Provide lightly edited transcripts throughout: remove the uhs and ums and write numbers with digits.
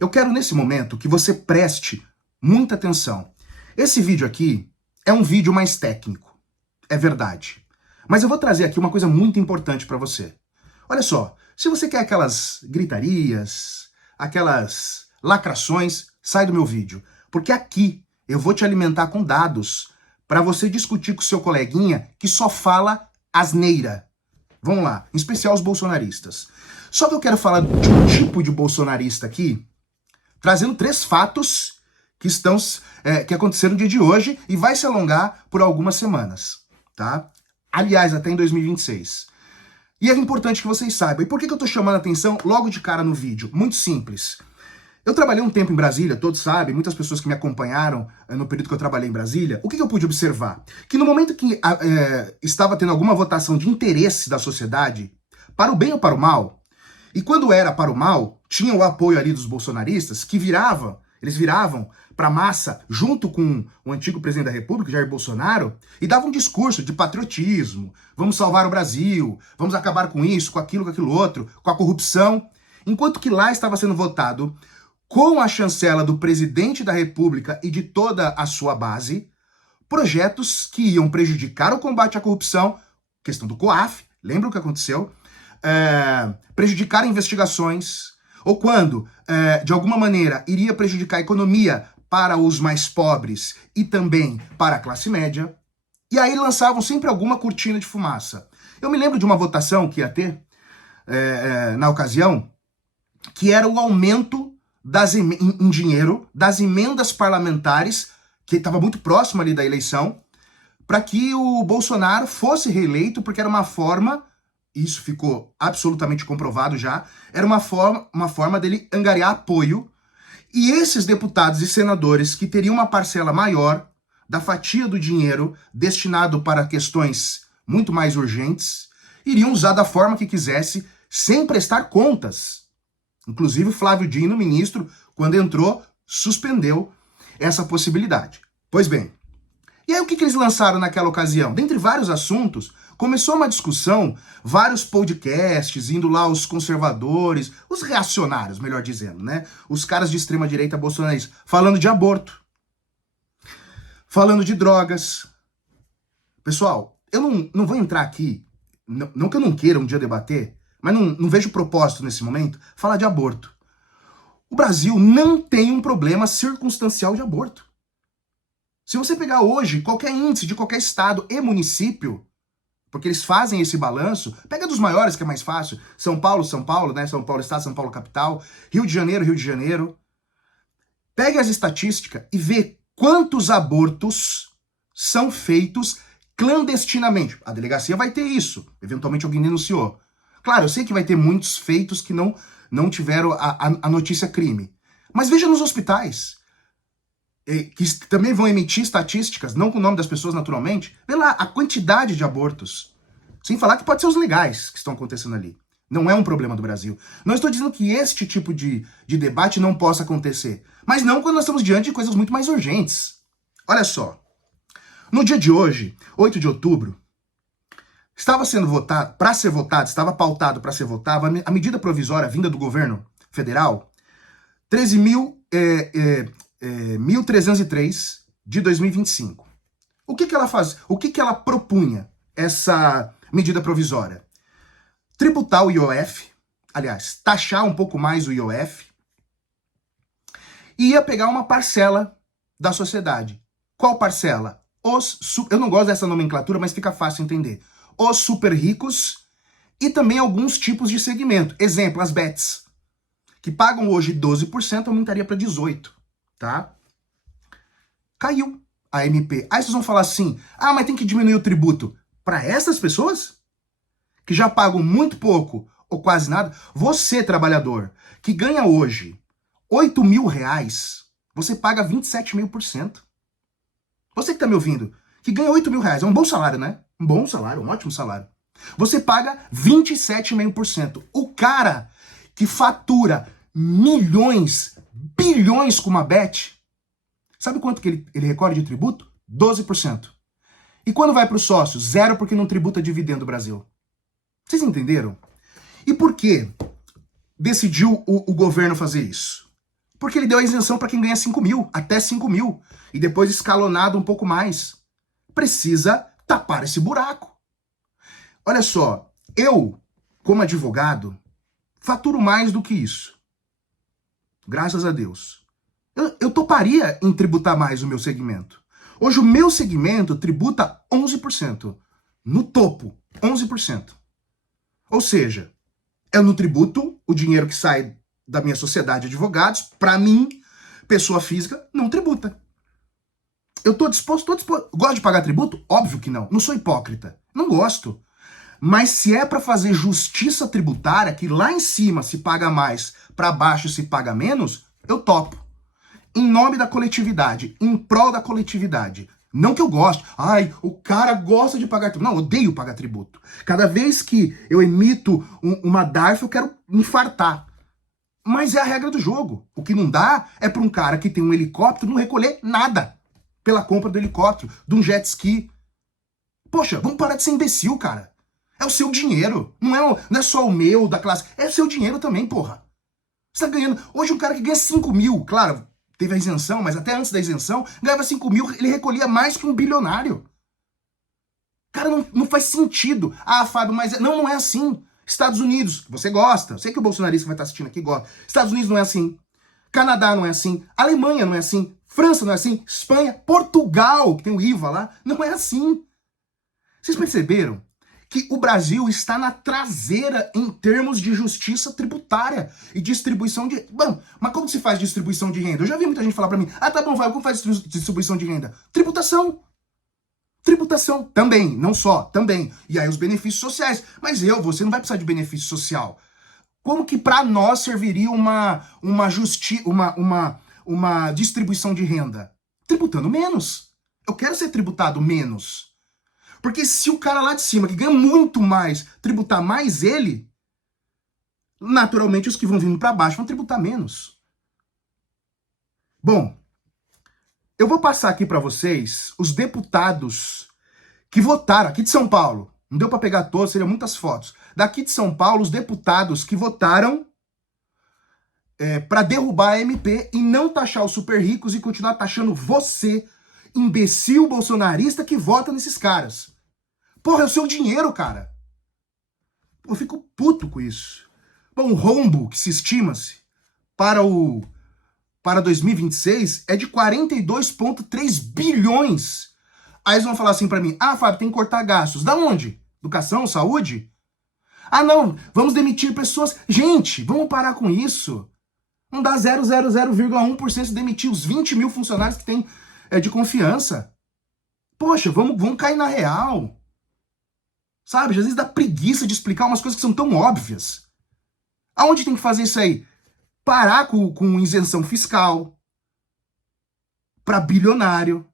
Eu quero nesse momento que você preste muita atenção. Esse vídeo aqui é um vídeo mais técnico, é verdade. Mas eu vou trazer aqui uma coisa muito importante para você. Olha só, se você quer aquelas gritarias, aquelas lacrações, sai do meu vídeo. Porque aqui eu vou te alimentar com dados para você discutir com o seu coleguinha que só fala asneira. Vamos lá, em especial os bolsonaristas. Só que eu quero falar de um tipo de bolsonarista aqui, trazendo 3 fatos que aconteceram no dia de hoje e vai se alongar por algumas semanas, tá? Aliás, até em 2026. E é importante que vocês saibam. E por que eu tô chamando a atenção logo de cara no vídeo? Muito simples. Eu trabalhei um tempo em Brasília, todos sabem, muitas pessoas que me acompanharam no período que eu trabalhei em Brasília, o que eu pude observar? Que no momento que estava tendo alguma votação de interesse da sociedade, para o bem ou para o mal, e quando era para o mal, tinha o apoio ali dos bolsonaristas, que eles viravam para a massa, junto com o antigo presidente da República, Jair Bolsonaro, e davam um discurso de patriotismo, vamos salvar o Brasil, vamos acabar com isso, com aquilo outro, com a corrupção, enquanto que lá estava sendo votado com a chancela do presidente da República e de toda a sua base, projetos que iam prejudicar o combate à corrupção, questão do COAF, lembra o que aconteceu? Prejudicar investigações, ou quando, de alguma maneira, iria prejudicar a economia para os mais pobres e também para a classe média. E aí lançavam sempre alguma cortina de fumaça. Eu me lembro de uma votação que ia ter, na ocasião, que era o aumento em dinheiro das emendas parlamentares, que estava muito próximo ali da eleição, para que o Bolsonaro fosse reeleito, porque era uma forma, isso ficou absolutamente comprovado já, era uma forma dele angariar apoio, e esses deputados e senadores que teriam uma parcela maior da fatia do dinheiro destinado para questões muito mais urgentes, iriam usar da forma que quisesse, sem prestar contas. Inclusive o Flávio Dino, ministro, quando entrou, suspendeu essa possibilidade. Pois bem, e aí o que eles lançaram naquela ocasião? Dentre vários assuntos, começou uma discussão, vários podcasts, indo lá os conservadores, os reacionários, melhor dizendo, né? Os caras de extrema-direita bolsonaristas, falando de aborto, falando de drogas. Pessoal, eu não vou entrar aqui, não que eu não queira um dia debater, mas não vejo propósito nesse momento, falar de aborto. O Brasil não tem um problema circunstancial de aborto. Se você pegar hoje qualquer índice de qualquer estado e município, porque eles fazem esse balanço, pega dos maiores que é mais fácil, São Paulo, né? São Paulo Estado, São Paulo Capital, Rio de Janeiro. Pegue as estatísticas e vê quantos abortos são feitos clandestinamente. A delegacia vai ter isso, eventualmente alguém denunciou. Claro, eu sei que vai ter muitos feitos que não tiveram a notícia crime. Mas veja nos hospitais, que também vão emitir estatísticas, não com o nome das pessoas naturalmente, vê lá a quantidade de abortos. Sem falar que pode ser os legais que estão acontecendo ali. Não é um problema do Brasil. Não estou dizendo que este tipo de debate não possa acontecer. Mas não quando nós estamos diante de coisas muito mais urgentes. Olha só. No dia de hoje, 8 de outubro, estava sendo votado, estava pautado para ser votado a medida provisória vinda do governo federal 13.303 de 2025. O que ela faz? O que ela propunha, essa medida provisória? Tributar o IOF, aliás, taxar um pouco mais o IOF, e ia pegar uma parcela da sociedade. Qual parcela? Eu não gosto dessa nomenclatura, mas fica fácil entender. Os super ricos e também alguns tipos de segmento. Exemplo, as bets, que pagam hoje 12%, aumentaria para 18%, tá? Caiu a MP. Aí vocês vão falar assim, mas tem que diminuir o tributo. Para essas pessoas, que já pagam muito pouco ou quase nada, você, trabalhador, que ganha hoje R$8.000, você paga 27,5%. Você que tá me ouvindo, que ganha R$8.000, é um bom salário, né? Um bom salário, um ótimo salário. Você paga 27,5%. O cara que fatura milhões, bilhões com uma bet, sabe quanto que ele recolhe de tributo? 12%. E quando vai para o sócio? 0, porque não tributa dividendo do Brasil. Vocês entenderam? E por que decidiu o governo fazer isso? Porque ele deu a isenção para quem ganha 5 mil, até 5 mil, e depois escalonado um pouco mais. Precisa tapar esse buraco. Olha só, eu, como advogado, faturo mais do que isso. Graças a Deus. Eu toparia em tributar mais o meu segmento. Hoje o meu segmento tributa 11%. No topo, 11%. Ou seja, eu não tributo o dinheiro que sai da minha sociedade de advogados, para mim, pessoa física, não tributa. Eu tô disposto. Gosto de pagar tributo? Óbvio que não. Não sou hipócrita. Não gosto. Mas se é para fazer justiça tributária, que lá em cima se paga mais, para baixo se paga menos, eu topo. Em nome da coletividade, em prol da coletividade. Não que eu goste. Ai, o cara gosta de pagar tributo. Não, eu odeio pagar tributo. Cada vez que eu emito uma DARF, eu quero me infartar. Mas é a regra do jogo. O que não dá é para um cara que tem um helicóptero não recolher nada pela compra do helicóptero, de um jet ski. Poxa, vamos parar de ser imbecil, cara. É o seu dinheiro. Não é só o meu, da classe. É o seu dinheiro também, porra. Você tá ganhando. Hoje um cara que ganha 5 mil, claro, teve a isenção, mas até antes da isenção, ganhava 5 mil, ele recolhia mais que um bilionário. Cara, não faz sentido. Ah, Fábio, mas não é assim. Estados Unidos, você gosta. Eu sei que o bolsonarista que vai estar assistindo aqui gosta. Estados Unidos não é assim. Canadá não é assim. Alemanha não é assim. França não é assim. Espanha, Portugal, que tem o IVA lá, não é assim. Vocês perceberam que o Brasil está na traseira em termos de justiça tributária e distribuição de... Bom, mas como se faz distribuição de renda? Eu já vi muita gente falar pra mim, ah, tá bom, Fábio, como faz distribuição de renda? Tributação. Tributação. Também, não só, também. E aí os benefícios sociais. Mas você não vai precisar de benefício social. Como que pra nós serviria uma distribuição de renda? Tributando menos. Eu quero ser tributado menos. Porque se o cara lá de cima, que ganha muito mais, tributar mais ele, naturalmente os que vão vindo para baixo vão tributar menos. Bom, eu vou passar aqui para vocês os deputados que votaram aqui de São Paulo. Não deu para pegar todos, seriam muitas fotos. Daqui de São Paulo, os deputados que votaram para derrubar a MP e não taxar os super ricos e continuar taxando você, imbecil bolsonarista que vota nesses caras. Porra, é o seu dinheiro, cara. Eu fico puto com isso. Bom, o rombo que se estima-se para 2026 é de 42,3 bilhões. Aí eles vão falar assim pra mim, ah, Fábio, tem que cortar gastos. Da onde? Educação, saúde? Ah, não, vamos demitir pessoas. Gente, vamos parar com isso. Não dá 0,00,1% de demitir os 20 mil funcionários que tem de confiança. Poxa, vamos cair na real. Sabe, às vezes dá preguiça de explicar umas coisas que são tão óbvias. Aonde tem que fazer isso aí? Parar com isenção fiscal para bilionário.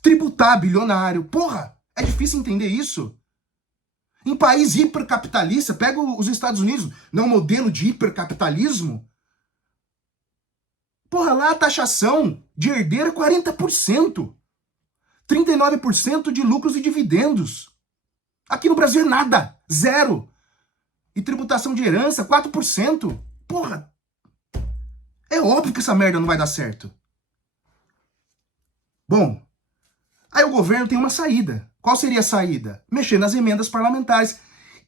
Tributar bilionário. Porra, é difícil entender isso. Em país hipercapitalista, pega os Estados Unidos, não é um modelo de hipercapitalismo. Porra, lá a taxação de herdeiro é 40%. 39% de lucros e dividendos. Aqui no Brasil é nada. Zero. E tributação de herança, 4%. Porra. É óbvio que essa merda não vai dar certo. Bom, aí o governo tem uma saída. Qual seria a saída? Mexer nas emendas parlamentares.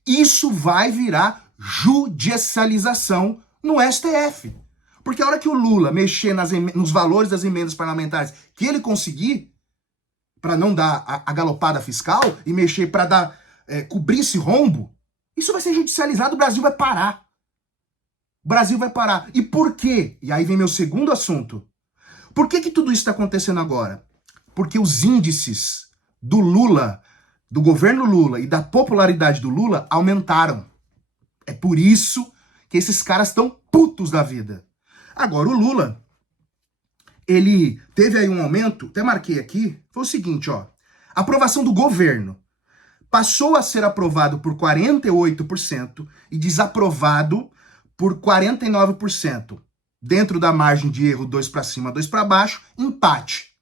Isso vai virar judicialização no STF. Porque a hora que o Lula mexer nos valores das emendas parlamentares que ele conseguir, para não dar a galopada fiscal e mexer para cobrir esse rombo, isso vai ser judicializado, o Brasil vai parar. O Brasil vai parar. E por quê? E aí vem meu segundo assunto. Por que tudo isso está acontecendo agora? Porque os índices do Lula, do governo Lula e da popularidade do Lula aumentaram. É por isso que esses caras estão putos da vida. Agora, o Lula, ele teve aí um aumento, até marquei aqui, foi o seguinte, ó. Aprovação do governo. Passou a ser aprovado por 48% e desaprovado por 49%. Dentro da margem de erro, 2 para cima, 2 para baixo, empate.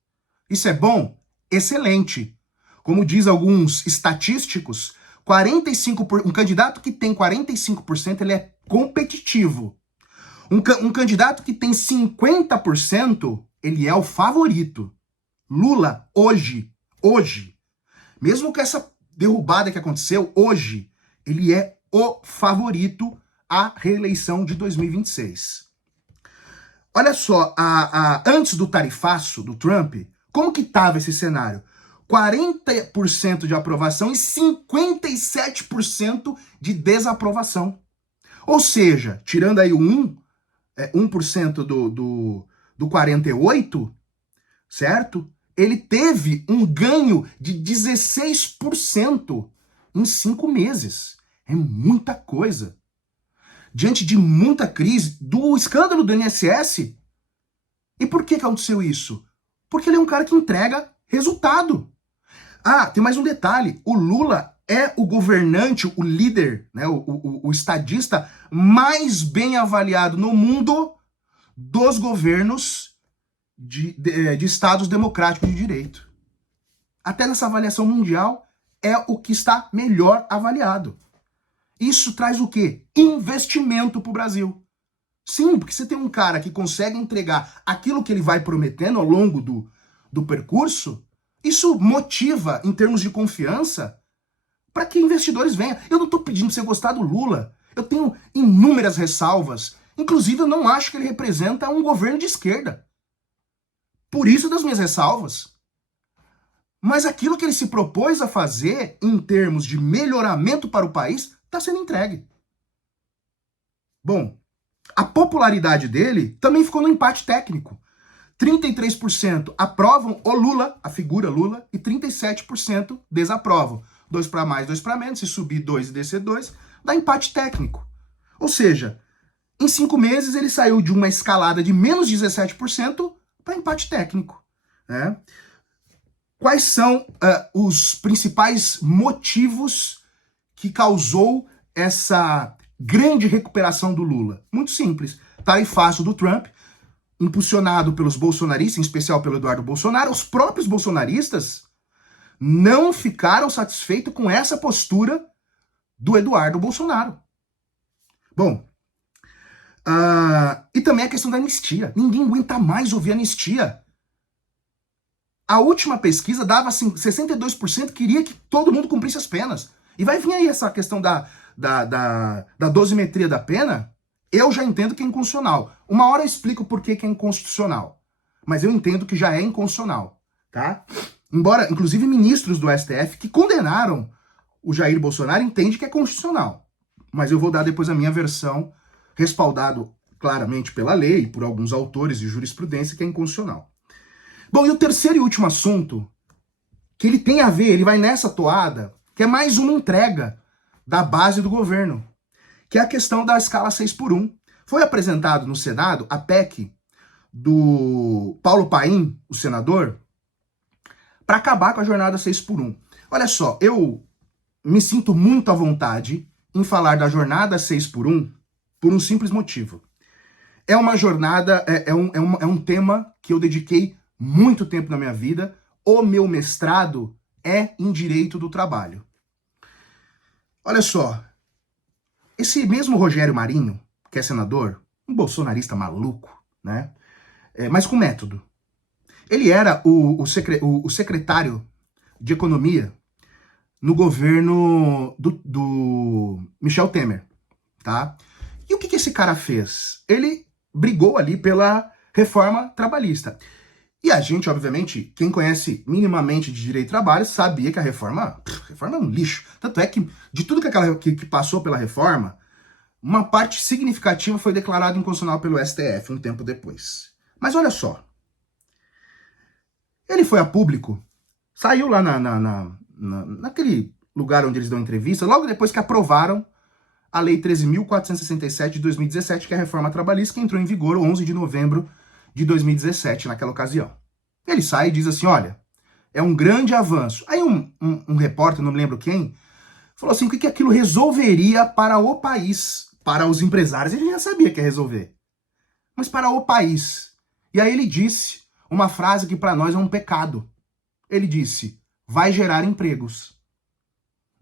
Isso é bom? Excelente. Como diz alguns estatísticos, um candidato que tem 45%, ele é competitivo. Um candidato que tem 50%, ele é o favorito. Lula, hoje, mesmo com essa derrubada que aconteceu, hoje, ele é o favorito à reeleição de 2026. Olha só, antes do tarifaço do Trump, como que estava esse cenário? 40% de aprovação e 57% de desaprovação. Ou seja, tirando aí o 1% do 48%, certo? Ele teve um ganho de 16% em 5 meses. É muita coisa. Diante de muita crise, do escândalo do INSS. E por que aconteceu isso? Porque ele é um cara que entrega resultado. Ah, tem mais um detalhe. O Lula é o governante, o líder, né, o estadista mais bem avaliado no mundo dos governos de estados democráticos de direito. Até nessa avaliação mundial é o que está melhor avaliado. Isso traz o quê? Investimento para o Brasil. Sim, porque você tem um cara que consegue entregar aquilo que ele vai prometendo ao longo do percurso, isso motiva, em termos de confiança, para que investidores venham. Eu não estou pedindo para você gostar do Lula. Eu tenho inúmeras ressalvas. Inclusive, eu não acho que ele representa um governo de esquerda. Por isso das minhas ressalvas. Mas aquilo que ele se propôs a fazer, em termos de melhoramento para o país, está sendo entregue. Bom, a popularidade dele também ficou no empate técnico. 33% aprovam o Lula, a figura Lula, e 37% desaprovam. 2 para mais, 2 para menos, se subir 2 e descer 2, dá empate técnico. Ou seja, em 5 meses ele saiu de uma escalada de menos 17% para empate técnico. Né? Quais são os principais motivos que causou essa grande recuperação do Lula? Muito simples. Tarifaço do Trump, impulsionado pelos bolsonaristas, em especial pelo Eduardo Bolsonaro. Os próprios bolsonaristas não ficaram satisfeitos com essa postura do Eduardo Bolsonaro. Bom, e também a questão da anistia. Ninguém aguenta mais ouvir anistia. A última pesquisa dava assim, 62% queria que todo mundo cumprisse as penas. E vai vir aí essa questão da dosimetria da pena. Eu já entendo que é inconstitucional. Uma hora eu explico por que é inconstitucional. Mas eu entendo que já é inconstitucional, tá? Embora, inclusive, ministros do STF que condenaram o Jair Bolsonaro entendem que é constitucional. Mas eu vou dar depois a minha versão, respaldado claramente pela lei, por alguns autores de jurisprudência, que é inconstitucional. Bom, e o terceiro e último assunto, que ele tem a ver, ele vai nessa toada, que é mais uma entrega da base do governo, que é a questão da escala 6x1. Foi apresentado no Senado a PEC do Paulo Paim, o senador, para acabar com a jornada 6x1. Olha só, eu me sinto muito à vontade em falar da jornada 6x1 por um simples motivo. É uma jornada, é um tema que eu dediquei muito tempo na minha vida. O meu mestrado é em Direito do Trabalho. Olha só, esse mesmo Rogério Marinho, que é senador, um bolsonarista maluco, né? Mas com método. Ele era o secretário de Economia no governo do Michel Temer, tá? E o que esse cara fez? Ele brigou ali pela reforma trabalhista. E a gente, obviamente, quem conhece minimamente de direito do trabalho, sabia que a reforma é um lixo. Tanto é que, de tudo que passou pela reforma, uma parte significativa foi declarada inconstitucional pelo STF um tempo depois. Mas olha só. Ele foi a público, saiu lá naquele lugar onde eles dão entrevista, logo depois que aprovaram a Lei 13.467 de 2017, que é a reforma trabalhista, que entrou em vigor 11 de novembro de 2017, naquela ocasião. Ele sai e diz assim, olha, é um grande avanço. Aí um repórter, não me lembro quem, falou assim, o que aquilo resolveria para o país, para os empresários. Ele já sabia que ia resolver, mas para o país. E aí ele disse uma frase que para nós é um pecado. Ele disse, vai gerar empregos.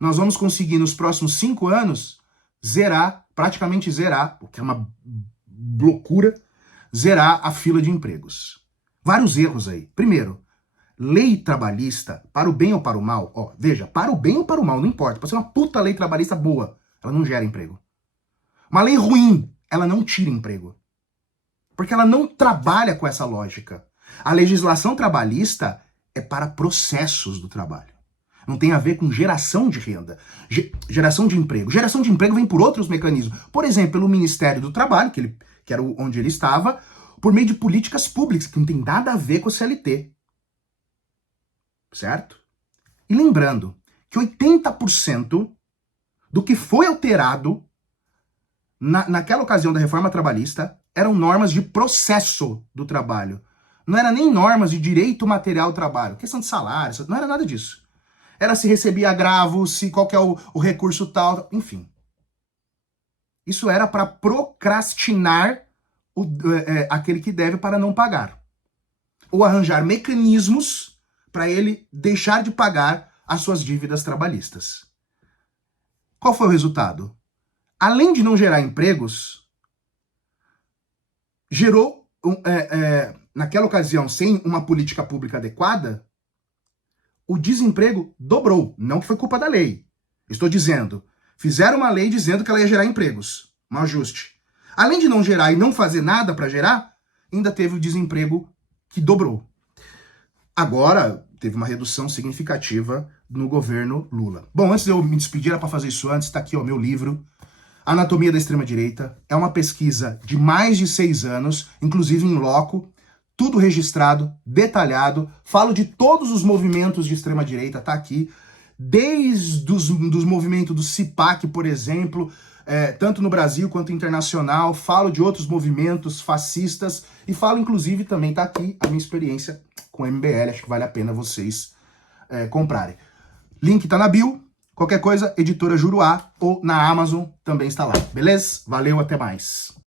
Nós vamos conseguir nos próximos 5 anos praticamente zerar, o que é uma loucura, zerar a fila de empregos. Vários erros aí. Primeiro, lei trabalhista, para o bem ou para o mal, ó, veja, para o bem ou para o mal, não importa. Pode ser uma puta lei trabalhista boa, ela não gera emprego. Uma lei ruim, ela não tira emprego. Porque ela não trabalha com essa lógica. A legislação trabalhista é para processos do trabalho. Não tem a ver com geração de renda, geração de emprego. Geração de emprego vem por outros mecanismos. Por exemplo, pelo Ministério do Trabalho, que era onde ele estava, por meio de políticas públicas, que não tem nada a ver com o CLT. Certo? E lembrando que 80% do que foi alterado naquela ocasião da reforma trabalhista eram normas de processo do trabalho. Não era nem normas de direito material do trabalho, questão de salário, não era nada disso. Era se recebia agravo, se qual que é o recurso tal, enfim. Isso era para procrastinar aquele que deve para não pagar. Ou arranjar mecanismos para ele deixar de pagar as suas dívidas trabalhistas. Qual foi o resultado? Além de não gerar empregos, gerou, naquela ocasião, sem uma política pública adequada, o desemprego dobrou. Não que foi culpa da lei. Estou dizendo, fizeram uma lei dizendo que ela ia gerar empregos. Um ajuste. Além de não gerar e não fazer nada para gerar, ainda teve o desemprego que dobrou. Agora, teve uma redução significativa no governo Lula. Bom, antes de eu me despedir, era para fazer isso antes, está aqui o meu livro, Anatomia da Extrema-Direita. É uma pesquisa de mais de 6 anos, inclusive em loco, tudo registrado, detalhado. Falo de todos os movimentos de extrema-direita, tá aqui. Desde dos movimentos do CIPAC, por exemplo, tanto no Brasil quanto internacional. Falo de outros movimentos fascistas e falo, inclusive, também tá aqui a minha experiência com o MBL. Acho que vale a pena vocês comprarem. Link tá na bio. Qualquer coisa, Editora Juruá ou na Amazon também está lá. Beleza? Valeu, até mais.